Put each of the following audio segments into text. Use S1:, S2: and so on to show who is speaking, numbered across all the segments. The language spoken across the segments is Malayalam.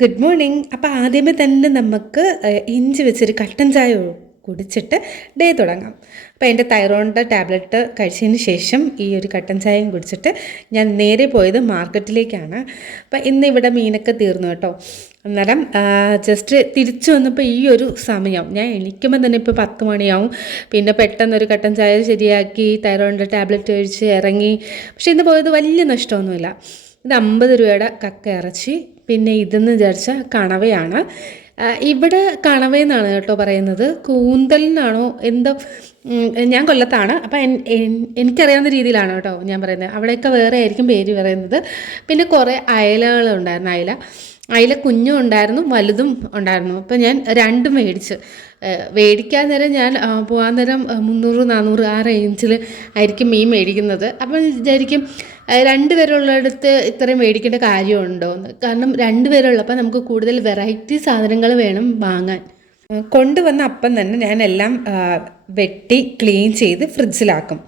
S1: ഗുഡ് മോർണിംഗ് അപ്പോൾ ആദ്യമേ തന്നെ നമുക്ക് ഇഞ്ചി വെച്ചൊരു കട്ടൻ ചായ കുടിച്ചിട്ട് ഡേ തുടങ്ങാം. അപ്പോൾ എന്റെ തൈറോയിഡിന്റെ ടാബ്ലറ്റ് കഴിച്ചതിന് ശേഷം ഈ ഒരു കട്ടൻ ചായയും കുടിച്ചിട്ട് ഞാൻ നേരെ പോയത് മാർക്കറ്റിലേക്കാണ്. അപ്പോൾ ഇന്ന് ഇവിടെ മീനൊക്കെ തീർന്നു കേട്ടോ. അന്നേരം ജസ്റ്റ് തിരിച്ചു വന്നപ്പോൾ ഈ ഒരു സമയം. ഞാൻ എണീക്കുമ്പോൾ തന്നെ ഇപ്പോൾ പത്ത് മണിയാവും. പിന്നെ പെട്ടെന്നൊരു കട്ടൻ ചായ ശരിയാക്കി തൈറോയിഡിന്റെ ടാബ്ലറ്റ് കഴിച്ച് ഇറങ്ങി. പക്ഷേ ഇന്ന് പോയത് വലിയ നഷ്ടമൊന്നുമില്ല. ഇത് അമ്പത് രൂപയുടെ കക്ക ഇറച്ചി പിന്നെ ഇതെന്ന് വിചാരിച്ച കണവയാണ്. ഇവിടെ കണവയെന്നാണ് കേട്ടോ പറയുന്നത്. കൂന്തലിനാണോ എന്തോ ഞാൻ കൊല്ലത്താണ്. അപ്പം എനിക്കറിയാവുന്ന രീതിയിലാണ് കേട്ടോ ഞാൻ പറയുന്നത്. അവിടെയൊക്കെ വേറെ ആയിരിക്കും പേര് പറയുന്നത്. പിന്നെ കുറേ അയലകളുണ്ടായിരുന്നു അയല. അയില കുഞ്ഞും ഉണ്ടായിരുന്നു വലുതും ഉണ്ടായിരുന്നു. അപ്പം ഞാൻ രണ്ടും മേടിച്ച്. മേടിക്കാൻ നേരം ഞാൻ പോകാൻ നേരം മുന്നൂറ് നാനൂറ് ആ റേഞ്ചിൽ ആയിരിക്കും മീൻ മേടിക്കുന്നത്. അപ്പം വിചാരിക്കും ഏഹ് രണ്ട് പേരുള്ളിടത്ത് ഇത്രയും മേടിക്കേണ്ട കാര്യമുണ്ടോ? എന്ന് കാരണം രണ്ട് പേരുള്ളപ്പോൾ നമുക്ക് കൂടുതൽ വെറൈറ്റി സാധനങ്ങൾ വേണം വാങ്ങാൻ. കൊണ്ടുവന്ന അപ്പം തന്നെ ഞാൻ എല്ലാം വെട്ടി ക്ലീൻ ചെയ്ത് ഫ്രിഡ്ജിലാക്കും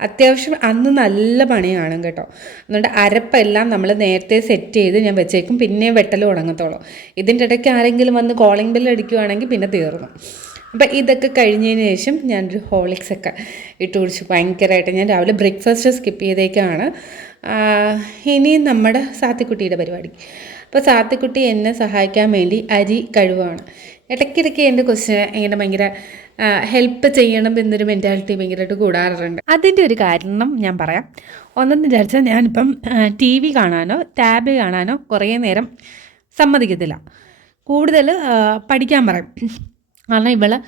S1: അത്യാവശ്യം അന്ന് നല്ല പണി പണിയാണ് കേട്ടോ. അതുകൊണ്ട് അരപ്പെല്ലാം നമ്മൾ നേരത്തെ സെറ്റ് ചെയ്ത് ഞാൻ വെച്ചേക്കും. പിന്നെ വെട്ടൽ തുടങ്ങത്തുള്ളൂ. ഇതിന്റെ ഇടയ്ക്ക് ആരെങ്കിലും വന്ന് കോളിംഗ് ബെൽ അടിക്കുവാണെങ്കിൽ പിന്നെ തീർന്നു. അപ്പം ഇതൊക്കെ കഴിഞ്ഞതിന് ശേഷം ഞാനൊരു ഹോളിക്സ് ഒക്കെ ഇട്ട് കുടിച്ചു. ഭയങ്കരമായിട്ട് ഞാൻ രാവിലെ ബ്രേക്ക്ഫാസ്റ്റ് സ്കിപ്പ് ചെയ്തേക്കാണ്. ഇനി നമ്മുടെ സാത്തിക്കുട്ടിയുടെ പരിപാടി. അപ്പോൾ സാത്തിക്കുട്ടി എന്നെ സഹായിക്കാൻ വേണ്ടി അരി കഴുവാണ് ഇടയ്ക്കിടയ്ക്ക് എന്റെ കൊച്ചിനെ ഇങ്ങനെ ഭയങ്കര ഹെൽപ്പ് ചെയ്യണം എന്നൊരു മെന്റാലിറ്റി ഭയങ്കരമായിട്ട് കൂടാറുണ്ട്. അതിന്റെ ഒരു കാരണം ഞാൻ പറയാം. ഒന്നെന്ന് വിചാരിച്ചാൽ ഞാനിപ്പം ടി വി കാണാനോ ടാബ് കാണാനോ കുറേ നേരം സമ്മതിക്കത്തില്ല. കൂടുതൽ പഠിക്കാൻ പറയും. കാരണം ഇവളെ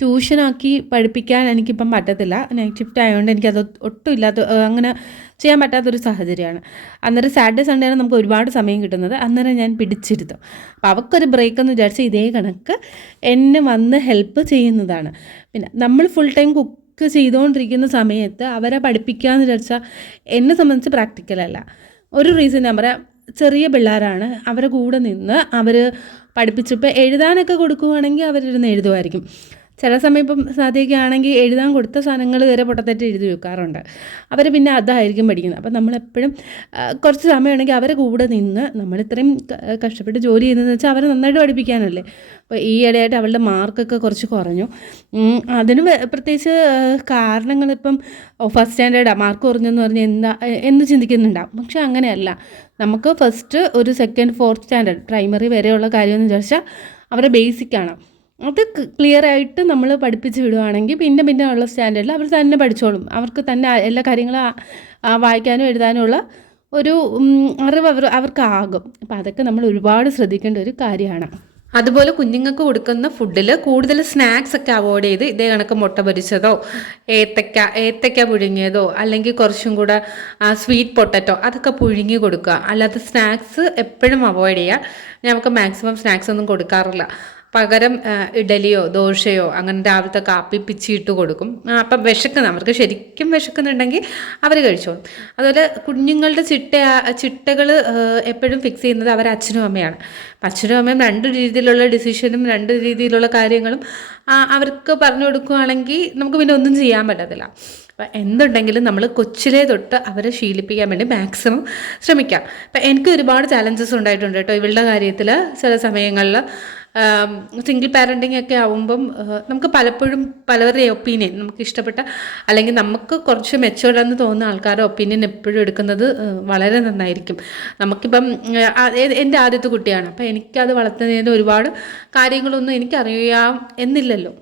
S1: ട്യൂഷനാക്കി പഠിപ്പിക്കാൻ എനിക്കിപ്പം പറ്റത്തില്ല. നൈറ്റ് ഷിഫ്റ്റ് ആയതുകൊണ്ട് എനിക്കത് ഒട്ടും ഇല്ലാത്ത അങ്ങനെ ചെയ്യാൻ പറ്റാത്തൊരു സാഹചര്യമാണ്. അന്നേരം സാറ്റർഡേ സൺഡേ ആണ് നമുക്ക് ഒരുപാട് സമയം കിട്ടുന്നത്. അന്നേരം ഞാൻ പിടിച്ചിരുത്തും അപ്പോൾ അവൾക്കൊരു ബ്രേക്ക് എന്ന് വിചാരിച്ച് ഇതേ കണക്ക് എന്നെ വന്ന് ഹെൽപ്പ് ചെയ്യുന്നതാണ്. പിന്നെ നമ്മൾ ഫുൾ ടൈം കുക്ക് ചെയ്തുകൊണ്ടിരിക്കുന്ന സമയത്ത് അവരെ പഠിപ്പിക്കാമെന്ന് വിചാരിച്ചാൽ എന്നെ സംബന്ധിച്ച് പ്രാക്ടിക്കലല്ല ഒരു റീസൺ ഞാൻ പറയാം. ചെറിയ പിള്ളേരാണ്. അവരെ കൂടെ നിന്ന് അവർ പഠിപ്പിച്ചപ്പോൾ എഴുതാനൊക്കെ കൊടുക്കുവാണെങ്കിൽ അവരിരുന്ന് എഴുതുമായിരിക്കും. ചില സമയം ഇപ്പം ആണെങ്കിൽ എഴുതാൻ കൊടുത്ത സാധനങ്ങൾ വരെ പൊട്ടത്തെറ്റ് എഴുതി വെക്കാറുണ്ട്. അവർ പിന്നെ അതായിരിക്കും പഠിക്കുന്നത്. അപ്പം നമ്മളെപ്പോഴും കുറച്ച് സമയമാണെങ്കിൽ അവരെ കൂടെ നിന്ന് നമ്മൾ ഇത്രയും കഷ്ടപ്പെട്ട് ജോലി ചെയ്യുന്നതെന്ന് വെച്ചാൽ അവരെ നന്നായിട്ട് പഠിപ്പിക്കാനല്ലേ. അപ്പോൾ ഈ ഇടയായിട്ട് അവളുടെ മാർക്കൊക്കെ കുറച്ച് കുറഞ്ഞു. അതിന് പ്രത്യേകിച്ച് കാരണങ്ങളിപ്പം ഫസ്റ്റ് സ്റ്റാൻഡേർഡാണ് മാർക്ക് കുറഞ്ഞെന്ന് പറഞ്ഞാൽ എന്താ എന്ന് ചിന്തിക്കുന്നുണ്ടാവും. പക്ഷെ അങ്ങനെയല്ല. നമുക്ക് ഫസ്റ്റ് ഒരു സെക്കൻഡ് ഫോർത്ത് സ്റ്റാൻഡേർഡ് പ്രൈമറി വരെയുള്ള കാര്യമെന്ന് വിചാരിച്ചാൽ അവരെ ബേസിക്കാണ്. അത് ക്ലിയർ ആയിട്ട് നമ്മൾ പഠിപ്പിച്ച് വിടുവാണെങ്കിൽ പിന്നെ പിന്നെ ഉള്ള സ്റ്റാൻഡേർഡിൽ അവർ തന്നെ പഠിച്ചോളും. അവർക്ക് തന്നെ എല്ലാ കാര്യങ്ങളും വായിക്കാനും എഴുതാനുമുള്ള ഒരു അറിവ് അവർ അവർക്കാകും. അപ്പോൾ അതൊക്കെ നമ്മൾ ഒരുപാട് ശ്രദ്ധിക്കേണ്ട ഒരു കാര്യമാണ്. അതുപോലെ കുഞ്ഞുങ്ങൾക്ക് കൊടുക്കുന്ന ഫുഡിൽ കൂടുതൽ സ്നാക്സ് ഒക്കെ അവോയ്ഡ് ചെയ്ത് ഇതേ കണക്ക് മുട്ട പൊരിച്ചതോ ഏത്തക്ക ഏത്തക്ക പുഴുങ്ങിയതോ അല്ലെങ്കിൽ കുറച്ചും കൂടെ സ്വീറ്റ് പൊട്ടറ്റോ അതൊക്കെ പുഴുങ്ങി കൊടുക്കുക. അല്ലാതെ സ്നാക്സ് എപ്പോഴും അവോയ്ഡ് ചെയ്യുക. നമുക്ക് മാക്സിമം സ്നാക്സ് ഒന്നും കൊടുക്കാറില്ല. പകരം ഇഡലിയോ ദോശയോ അങ്ങനെ രാവിലത്തെ കാപ്പി പിച്ചിയിട്ട് കൊടുക്കും. അപ്പം വിശക്കുന്ന അവർക്ക് ശരിക്കും വിശക്കുന്നുണ്ടെങ്കിൽ അവർ കഴിച്ചോളും. അതുപോലെ കുഞ്ഞുങ്ങളുടെ ചിട്ട ചിട്ടകൾ എപ്പോഴും ഫിക്സ് ചെയ്യുന്നത് അവർ അച്ഛനും അമ്മയാണ്. അച്ഛനും അമ്മയും രണ്ട് രീതിയിലുള്ള ഡിസിഷനും രണ്ട് രീതിയിലുള്ള കാര്യങ്ങളും അവർക്ക് പറഞ്ഞു കൊടുക്കുകയാണെങ്കിൽ നമുക്ക് പിന്നെ ഒന്നും ചെയ്യാൻ പറ്റത്തില്ല. അപ്പം എന്തുണ്ടെങ്കിലും നമ്മൾ കൊച്ചിലെ തൊട്ട് അവരെ ശീലിപ്പിക്കാൻ വേണ്ടി മാക്സിമം ശ്രമിക്കാം. അപ്പം എനിക്ക് ഒരുപാട് ചാലഞ്ചസ് ഉണ്ടായിട്ടുണ്ട് കേട്ടോ ഇവളുടെ കാര്യത്തിൽ ചില സമയങ്ങളിൽ സിംഗിൾ പാരന്റിങ് ഒക്കെ ആവുമ്പം നമുക്ക് പലപ്പോഴും പലവരുടെ ഒപ്പീനിയൻ നമുക്ക് ഇഷ്ടപ്പെട്ട അല്ലെങ്കിൽ നമുക്ക് കുറച്ച് മെച്ചുവർഡെന്ന് തോന്നുന്ന ആൾക്കാരുടെ ഒപ്പീനിയൻ എപ്പോഴും എടുക്കുന്നത് വളരെ നന്നായിരിക്കും. നമുക്കിപ്പം എന്റെ ആദ്യത്തെ കുട്ടിയാണ്. അപ്പം എനിക്കത് വളർത്തുന്നതിന് ഒരുപാട് കാര്യങ്ങളൊന്നും എനിക്കറിയാം എന്നില്ലല്ലോ.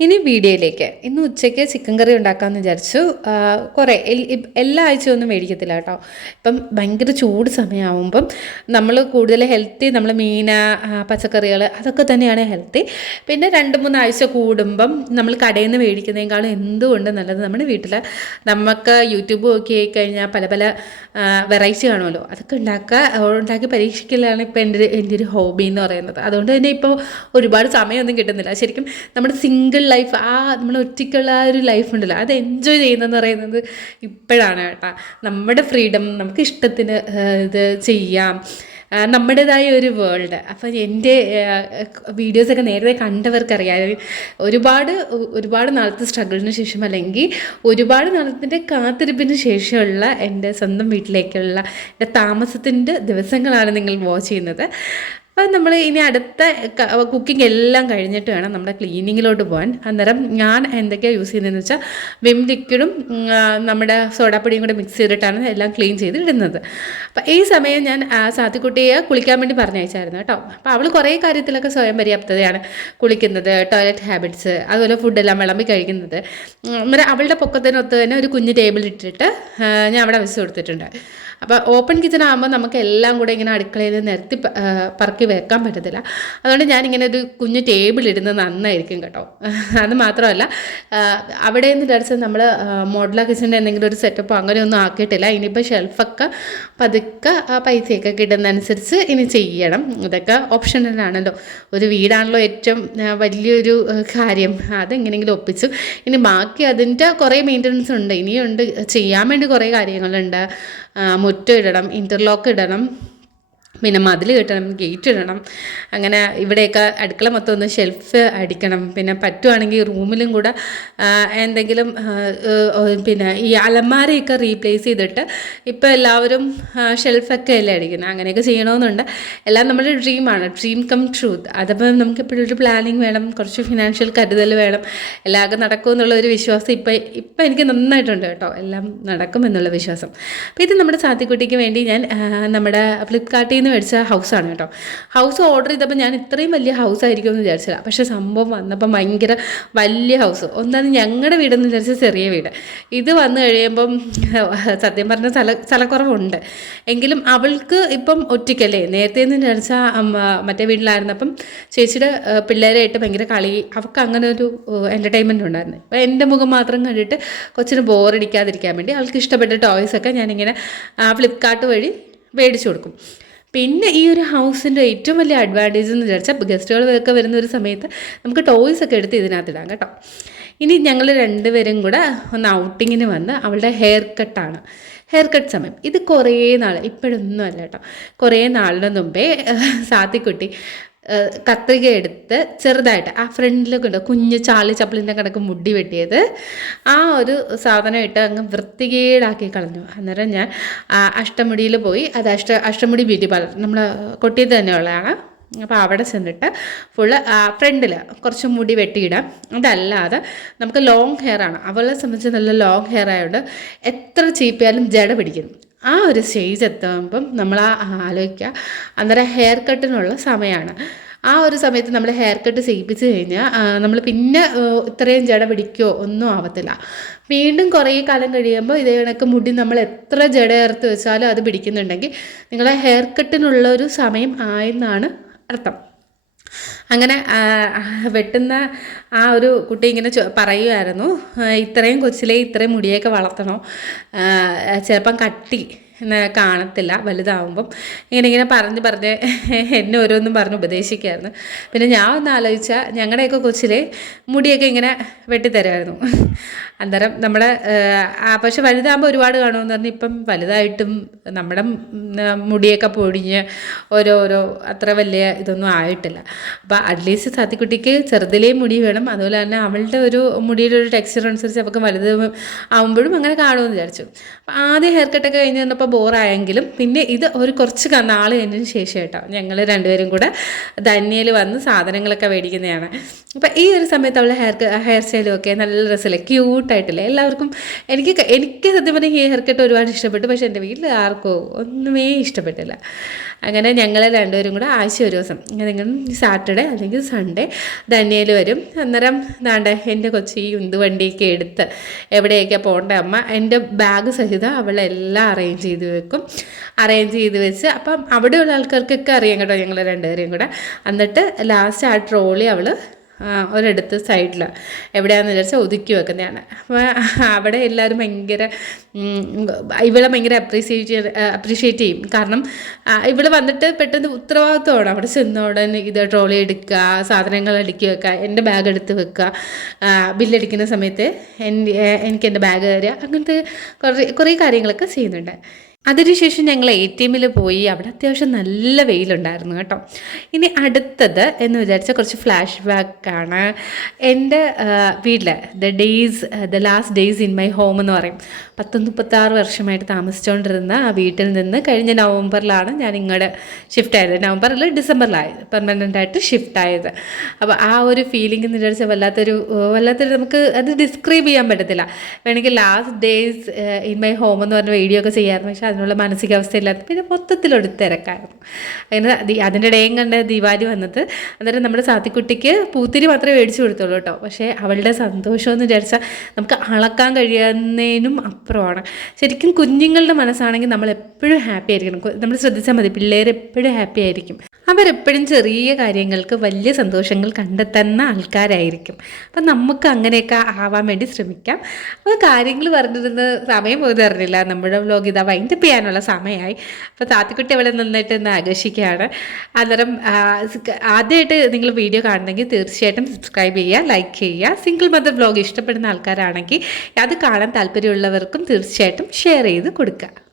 S1: ഇനി വീഡിയോയിലേക്ക്. ഇന്ന് ഉച്ചയ്ക്ക് ചിക്കൻ കറി ഉണ്ടാക്കാമെന്ന് വിചാരിച്ചു. കുറേ എല്ലാ ആഴ്ചയും ഒന്നും മേടിക്കത്തില്ല കേട്ടോ. ഇപ്പം ഭയങ്കര ചൂട് സമയമാകുമ്പം നമ്മൾ കൂടുതൽ ഹെൽത്തി നമ്മൾ മീന പച്ചക്കറികൾ അതൊക്കെ തന്നെയാണ് ഹെൽത്തി പിന്നെ രണ്ട് മൂന്ന് ആഴ്ച കൂടുമ്പം നമ്മൾ കടയിൽ നിന്ന് മേടിക്കുന്നതിനേക്കാളും എന്തുകൊണ്ട് നല്ലത്? നമ്മുടെ വീട്ടിൽ നമുക്ക് യൂട്യൂബ് നോക്കി കഴിഞ്ഞാൽ പല പല വെറൈറ്റി കാണുമല്ലോ. അതൊക്കെ ഉണ്ടാക്കുക ഉണ്ടാക്കി പരീക്ഷിക്കലാണ് ഇപ്പോൾ എന്റെ ഒരു- എന്റെ ഒരു ഹോബി എന്ന് പറയുന്നത്. അതുകൊണ്ട് തന്നെ ഇപ്പോൾ ഒരുപാട് സമയമൊന്നും കിട്ടുന്നില്ല. ശരിക്കും നമ്മുടെ സിംഗിൾ ലൈഫ് ആ നമ്മൾ ഒറ്റയ്ക്കുള്ള ആ ഒരു ലൈഫ് ഉണ്ടല്ലോ. അത് എൻജോയ് ചെയ്യുന്നതെന്ന് പറയുന്നത് ഇപ്പോഴാണ് കേട്ടോ. നമ്മുടെ ഫ്രീഡം നമുക്ക് ഇഷ്ടത്തിന് ഇത് ചെയ്യാം. നമ്മുടേതായ ഒരു വേൾഡ് അപ്പം എന്റെ വീഡിയോസൊക്കെ നേരത്തെ കണ്ടവർക്കറിയാം. ഒരുപാട് ഒരുപാട് നാളത്തെ സ്ട്രഗിളിന് ശേഷം അല്ലെങ്കിൽ ഒരുപാട് നാളത്തിന്റെ കാത്തിരിപ്പിന് ശേഷമുള്ള എന്റെ സ്വന്തം വീട്ടിലേക്കുള്ള എന്റെ താമസത്തിന്റെ ദിവസങ്ങളാണ് നിങ്ങൾ വാച്ച് ചെയ്യുന്നത്. അപ്പം നമ്മൾ ഇനി അടുത്ത കുക്കിംഗ് എല്ലാം കഴിഞ്ഞിട്ട് വേണം നമ്മുടെ ക്ലീനിങ്ങിലോട്ട് പോകാൻ അന്നേരം ഞാൻ എന്തൊക്കെയാണ് യൂസ് ചെയ്യുന്നതെന്ന് വെച്ചാൽ വിം ലിക്വിഡും നമ്മുടെ സോഡാപ്പൊടിയും കൂടെ മിക്സ് ചെയ്തിട്ടാണ് എല്ലാം ക്ലീൻ ചെയ്ത് ഇടുന്നത് അപ്പം ഈ സമയം ഞാൻ സാത്തിക്കുട്ടിയെ കുളിക്കാൻ വേണ്ടി പറഞ്ഞയച്ചായിരുന്നു കേട്ടോ. അപ്പോൾ അവൾ കുറേ കാര്യത്തിലൊക്കെ സ്വയം പര്യാപ്തതയാണ് കുളിക്കുന്നത് ടോയ്ലറ്റ് ഹാബിറ്റ്സ് അതുപോലെ ഫുഡെല്ലാം വിളമ്പി കഴിക്കുന്നത്. അവളുടെ പൊക്കത്തിനൊത്ത് തന്നെ ഒരു കുഞ്ഞ് ടേബിൾ ഇട്ടിട്ട് ഞാൻ അവിടെ വെച്ച് കൊടുത്തിട്ടുണ്ട്. അപ്പോൾ ഓപ്പൺ കിച്ചൺ ആകുമ്പോൾ നമുക്ക് എല്ലാം കൂടെ ഇങ്ങനെ അടുക്കളയിൽ നിരത്തി പറക്കി വെക്കാൻ പറ്റത്തില്ല. അതുകൊണ്ട് ഞാനിങ്ങനെ ഒരു കുഞ്ഞു ടേബിൾ ഇടുന്നത് നന്നായിരിക്കും കേട്ടോ. അത് മാത്രമല്ല അവിടെ നിന്ന് വിചാരിച്ച് നമ്മൾ മോഡല കിച്ചണിന്റെ എന്തെങ്കിലും ഒരു സെറ്റപ്പോ അങ്ങനെയൊന്നും ആക്കിയിട്ടില്ല. ഇനിയിപ്പോൾ ഷെൽഫൊക്കെ പതുക്കെ പൈസയൊക്കെ കിട്ടുന്നതനുസരിച്ച് ഇനി ചെയ്യണം. ഇതൊക്കെ ഓപ്ഷണലാണല്ലോ ഒരു വീടാണല്ലോ ഏറ്റവും വലിയൊരു കാര്യം. അതെങ്ങനെയെങ്കിലും ഒപ്പിച്ചു. ഇനി ബാക്കി അതിന്റെ കുറേ മെയിന്റനൻസ് ഉണ്ട്. ഇനിയുണ്ട്. ചെയ്യാൻ വേണ്ടി കുറേ കാര്യങ്ങളുണ്ട്. മുറ്റം ഇടണം ഇന്റർലോക്ക് ഇടണം. പിന്നെ മതിൽ കെട്ടണം ഗേറ്റ് ഇടണം. അങ്ങനെ ഇവിടെയൊക്കെ അടുക്കള മൊത്തം ഒന്ന് ഷെൽഫ് അടിക്കണം. പിന്നെ പറ്റുവാണെങ്കിൽ റൂമിലും കൂടെ എന്തെങ്കിലും പിന്നെ ഈ അലമാരയൊക്കെ റീപ്ലേസ് ചെയ്തിട്ട് ഇപ്പോൾ എല്ലാവരും ഷെൽഫൊക്കെ അല്ലേ അടിക്കുന്നത്? അങ്ങനെയൊക്കെ ചെയ്യണമെന്നുണ്ട്. എല്ലാം നമ്മുടെ ഡ്രീമാണ് ഡ്രീം കം ട്രൂത്ത് അതപ്പം നമുക്ക് എപ്പോഴും ഒരു പ്ലാനിങ് വേണം കുറച്ച് ഫിനാൻഷ്യൽ കരുതൽ വേണം. എല്ലാവർക്കും നടക്കും എന്നുള്ള ഒരു വിശ്വാസം ഇപ്പം ഇപ്പം എനിക്ക് നന്നായിട്ടുണ്ട് കേട്ടോ. എല്ലാം നടക്കും എന്നുള്ള വിശ്വാസം. അപ്പോൾ ഇത് നമ്മുടെ സാത്തിക്കുട്ടിക്ക് വേണ്ടി ഞാൻ നമ്മുടെ ഫ്ലിപ്കാർട്ടിൽ നിന്ന് മേടിച്ച ഹൗസാണ് കേട്ടോ. ഹൗസ് ഓർഡർ ചെയ്തപ്പോൾ ഞാൻ ഇത്രയും വലിയ ഹൗസ് ആയിരിക്കും എന്ന് വിചാരിച്ചില്ല. പക്ഷേ സംഭവം വന്നപ്പോൾ ഭയങ്കര വലിയ ഹൗസ് ഒന്നാണ് ഞങ്ങളുടെ വീടെന്ന് വിചാരിച്ച ചെറിയ വീട്. ഇത് വന്നു കഴിയുമ്പം സത്യം പറഞ്ഞ സ്ഥല സ്ഥലക്കുറവുണ്ട്. എങ്കിലും അവൾക്ക് ഇപ്പം ഒറ്റയ്ക്കല്ലേ? നേരത്തെ എന്ന് വിചാരിച്ചാൽ മറ്റേ വീട്ടിലായിരുന്നപ്പം ചേച്ചിയുടെ പിള്ളേരായിട്ട് ഭയങ്കര കളി. അവൾക്ക് അങ്ങനെ ഒരു എന്റർടൈൻമെന്റ് ഉണ്ടായിരുന്നു. അപ്പോൾ എന്റെ മുഖം മാത്രം കണ്ടിട്ട് കൊച്ചിന് ബോറടിക്കാതിരിക്കാൻ വേണ്ടി അവൾക്ക് ഇഷ്ടപ്പെട്ട ടോയ്സൊക്കെ ഞാനിങ്ങനെ ഫ്ലിപ്കാർട്ട് വഴി മേടിച്ചു കൊടുക്കും. പിന്നെ ഈ ഒരു ഹൗസിന്റെ ഏറ്റവും വലിയ അഡ്വാന്റേജ് എന്ന് വിചാരിച്ചാൽ ഗസ്റ്റുകളൊക്കെ വരുന്ന ഒരു സമയത്ത് നമുക്ക് ടോയ്സ് ഒക്കെ എടുത്ത് ഇതിനകത്തിടാം കേട്ടോ. ഇനി ഞങ്ങൾ രണ്ടുപേരും കൂടെ ഒന്ന് ഔട്ടിങ്ങിന് വന്ന് അവളുടെ ഹെയർ കട്ടാണ് ഹെയർ കട്ട് സമയം. ഇത് കുറേ നാൾ ഇപ്പോഴൊന്നും അല്ല കേട്ടോ. കുറേ നാളിന് മുമ്പേ സാത്തിക്കുട്ടി കത്രിക എടുത്ത് ചെറുതായിട്ട് ആ ഫ്രണ്ടിലൊക്കെ ഉണ്ട്? കുഞ്ഞ് ചാളി ചപ്പിളിന്റെ കണക്ക് മുടി വെട്ടിയത്. ആ ഒരു സാധനമായിട്ട് അങ്ങ് വൃത്തികേടാക്കി കളഞ്ഞു. അന്നേരം ഞാൻ അഷ്ടമുടിയിൽ പോയി. അത് അഷ്ട അഷ്ടമുടി ബ്യൂട്ടി പാർലർ നമ്മുടെ തന്നെ തന്നെയുള്ളതാണ്. അപ്പോൾ അവിടെ ചെന്നിട്ട് ഫുള്ള് ഫ്രണ്ടിൽ കുറച്ച് മുടി വെട്ടിയിടാം. അതല്ലാതെ നമുക്ക് ലോങ് ഹെയർ ആണ്. അവളെ സംബന്ധിച്ച് നല്ല ലോങ് ഹെയർ ആയതുകൊണ്ട് എത്ര ചീപ്പിയാലും ജട പിടിക്കും. ആ ഒരു സ്റ്റേജ് എത്തുമ്പം നമ്മൾ ആ ആലോചിക്കുക അന്നേരം ഹെയർ കട്ടിനുള്ള സമയമാണ് ആ ഒരു സമയത്ത് നമ്മൾ ഹെയർ കട്ട് ചെയ്യിപ്പിച്ച് കഴിഞ്ഞാൽ നമ്മൾ പിന്നെ ഇത്രയും ജട പിടിക്കുകയോ ഒന്നും ആവത്തില്ല. വീണ്ടും കുറേ കാലം കഴിയുമ്പോൾ ഇതേ കണക്ക് മുടി നമ്മൾ എത്ര ജട ചേർത്ത് വെച്ചാലും അത് പിടിക്കുന്നുണ്ടെങ്കിൽ നിങ്ങളെ ഹെയർ കട്ടിനുള്ള ഒരു സമയം ആയെന്നാണ് അർത്ഥം. അങ്ങനെ വെട്ടുന്ന ആ ഒരു കുട്ടി ഇങ്ങനെ പറയുമായിരുന്നു ഇത്രയും കൊച്ചിലെ ഇത്രയും മുടിയൊക്കെ വളർത്തണോ ചിലപ്പം കട്ടി കാണത്തില്ല വലുതാവുമ്പം. ഇങ്ങനെ ഇങ്ങനെ പറഞ്ഞ് പറഞ്ഞ് എന്നെ ഓരോന്നും പറഞ്ഞ് ഉപദേശിക്കുമായിരുന്നു പിന്നെ ഞാൻ ഒന്ന് ആലോചിച്ചാൽ ഞങ്ങളുടെയൊക്കെ കൊച്ചിലെ മുടിയൊക്കെ ഇങ്ങനെ വെട്ടിത്തരുമായിരുന്നു അന്നേരം നമ്മുടെ പക്ഷെ വലുതാകുമ്പോൾ ഒരുപാട് കാണുമെന്ന് പറഞ്ഞാൽ ഇപ്പം വലുതായിട്ടും നമ്മുടെ മുടിയൊക്കെ പൊടിഞ്ഞ് ഓരോരോ അത്ര വലിയ ഇതൊന്നും ആയിട്ടില്ല. അപ്പോൾ അറ്റ്ലീസ്റ്റ് സാത്തിക്കുട്ടിക്ക് ചെറുതിലേ മുടി വേണം. അതുപോലെ തന്നെ അവളുടെ ഒരു മുടിയുടെ ഒരു ടെക്സ്ചർ അനുസരിച്ച് അവൾക്ക് വലുത് ആവുമ്പോഴും അങ്ങനെ കാണുമെന്ന് വിചാരിച്ചു. അപ്പോൾ ആദ്യം ഹെയർ കട്ടൊക്കെ കഴിഞ്ഞ് വന്നപ്പോൾ ബോറായെങ്കിലും പിന്നെ ഇത് ഒരു കുറച്ച് നാൾ കഴിഞ്ഞതിന് ശേഷം കേട്ടോ ഞങ്ങൾ രണ്ടുപേരും കൂടെ ധന്യയിൽ വന്ന് സാധനങ്ങളൊക്കെ മേടിക്കുന്നതാണ്. അപ്പോൾ ഈ ഒരു സമയത്ത് അവളുടെ ഹെയർ ഹെയർ സ്റ്റൈലും ഒക്കെ നല്ല രസമില്ല ക്യൂട്ടായിട്ടില്ലേ എല്ലാവർക്കും എനിക്ക് എനിക്ക് സത്യം പറഞ്ഞാൽ ഹെയർ കട്ട് ഒരുപാട് ഇഷ്ടപ്പെട്ടു. പക്ഷേ എന്റെ വീട്ടിൽ ആർക്കോ ഒന്നുമേ ഇഷ്ടപ്പെട്ടില്ല. അങ്ങനെ ഞങ്ങൾ രണ്ടുപേരും കൂടെ ആഴ്ച ഒരു ദിവസം ഏതെങ്കിലും സാറ്റർഡേ അല്ലെങ്കിൽ സൺഡേ ധന്യയിൽ വരും. അന്നേരം ദാണ്ടെ എന്റെ കൊച്ചി ഉന്തുവണ്ടിയൊക്കെ എടുത്ത് എവിടെയൊക്കെ പോകേണ്ട അമ്മ എന്റെ ബാഗ് സഹിതം അവളെല്ലാം അറേഞ്ച് ചെയ്ത് വെക്കും. അറേഞ്ച് ചെയ്ത് വെച്ച് അപ്പം അവിടെയുള്ള ആൾക്കാർക്കൊക്കെ അറിയാം കേട്ടോ ഞങ്ങൾ രണ്ടുപേരെയും കൂടെ. എന്നിട്ട് ലാസ്റ്റ് ആ ട്രോളി അവൾ ഒരിടത്ത് സൈഡിൽ എവിടെയാണെന്ന് വിചാരിച്ചാൽ ഒതുക്കി വെക്കുന്നതാണ്. അപ്പോൾ അവിടെ എല്ലാവരും ഭയങ്കര ഇവളെ ഭയങ്കര അപ്രീസിയേറ്റ് അപ്രീഷിയേറ്റ് ചെയ്യും. കാരണം ഇവൾ വന്നിട്ട് പെട്ടെന്ന് ഉത്തരവാദിത്വമാണ്. അവിടെ ചെന്ന ഉടനെ ഇത് ട്രോളി എടുക്കുക സാധനങ്ങൾ അടുക്കി വെക്കുക എന്റെ ബാഗ് എടുത്ത് വെക്കുക ബില്ലടിക്കുന്ന സമയത്ത് എനിക്ക് എന്റെ ബാഗ് തരിക അങ്ങനത്തെ കുറേ കുറേ കാര്യങ്ങളൊക്കെ ചെയ്യുന്നുണ്ട്. അതിനുശേഷം ഞങ്ങൾ എ ടി എമ്മിൽ പോയി. അവിടെ അത്യാവശ്യം നല്ല വെയിലുണ്ടായിരുന്നു കേട്ടോ. ഇനി അടുത്തത് എന്ന് വിചാരിച്ചാൽ കുറച്ച് ഫ്ലാഷ് ബാക്കാണ് എന്റെ വീട്ടിൽ the days the last days in my home എന്ന് പറയും. പത്ത് മുപ്പത്താറ് വർഷമായിട്ട് താമസിച്ചുകൊണ്ടിരുന്ന ആ വീട്ടിൽ നിന്ന് കഴിഞ്ഞ നവംബറിലാണ് ഞാൻ ഇങ്ങോട്ട് ഷിഫ്റ്റ് ആയത്. നവംബറിൽ ഡിസംബറിലായത്. പെർമനന്റ് ആയിട്ട് ഷിഫ്റ്റ് ആയത്. അപ്പോൾ ആ ഒരു ഫീലിംഗ് എന്ന് വിചാരിച്ചാൽ വല്ലാത്തൊരു വല്ലാത്തൊരു നമുക്ക് അത് ഡിസ്ക്രൈബ് ചെയ്യാൻ പറ്റത്തില്ല. വേണമെങ്കിൽ last days in my home എന്ന് പറഞ്ഞ വീഡിയോ ഒക്കെ ചെയ്യാമായിരുന്നു പക്ഷേ അതിനുള്ള മാനസികാവസ്ഥയില്ലാത്ത പിന്നെ മൊത്തത്തിലൊരു തിരക്കായിരുന്നു. അങ്ങനെ അതിന്റെ ഇടയും കണ്ട് ദിവാലി വന്നത്. അന്നേരം നമ്മുടെ സാത്തിക്കുട്ടിക്ക് പൂത്തിരി മാത്രമേ മേടിച്ചു കൊടുത്തുള്ളൂ കേട്ടോ. പക്ഷേ അവളുടെ സന്തോഷം എന്ന് വിചാരിച്ചാൽ നമുക്ക് അളക്കാൻ കഴിയുന്നതിനും അപ്പുറമാണ് ശരിക്കും കുഞ്ഞുങ്ങളുടെ മനസ്സാണെങ്കിൽ നമ്മൾ എപ്പോഴും ഹാപ്പി ആയിരിക്കണം. നമ്മൾ ശ്രദ്ധിച്ചാൽ മതി. പിള്ളേർ എപ്പോഴും ഹാപ്പി ആയിരിക്കും. അവരെപ്പോഴും ചെറിയ കാര്യങ്ങൾക്ക് വലിയ സന്തോഷങ്ങൾ കണ്ടെത്തുന്ന ആൾക്കാരായിരിക്കും. അപ്പം നമുക്ക് അങ്ങനെയൊക്കെ ആവാൻ വേണ്ടി ശ്രമിക്കാം. അപ്പോൾ കാര്യങ്ങൾ പറഞ്ഞിരുന്ന് സമയം പോയത് അറിഞ്ഞില്ല. നമ്മുടെ വ്ലോഗ് ഇതാ വൈൻഡപ്പ് ചെയ്യാനുള്ള സമയമായി. അപ്പോൾ താത്തിക്കുട്ടി അവളെ നന്നായിട്ട് ഒന്ന് ആഘോഷിക്കുകയാണ്. അന്നേരം ആദ്യമായിട്ട് നിങ്ങൾ വീഡിയോ കാണുന്നെങ്കിൽ തീർച്ചയായിട്ടും സബ്സ്ക്രൈബ് ചെയ്യുക ലൈക്ക് ചെയ്യുക. സിംഗിൾ മദർ വ്ലോഗ് ഇഷ്ടപ്പെടുന്ന ആൾക്കാരാണെങ്കിൽ അത് കാണാൻ താല്പര്യമുള്ളവർക്കും തീർച്ചയായിട്ടും ഷെയർ ചെയ്ത് കൊടുക്കുക.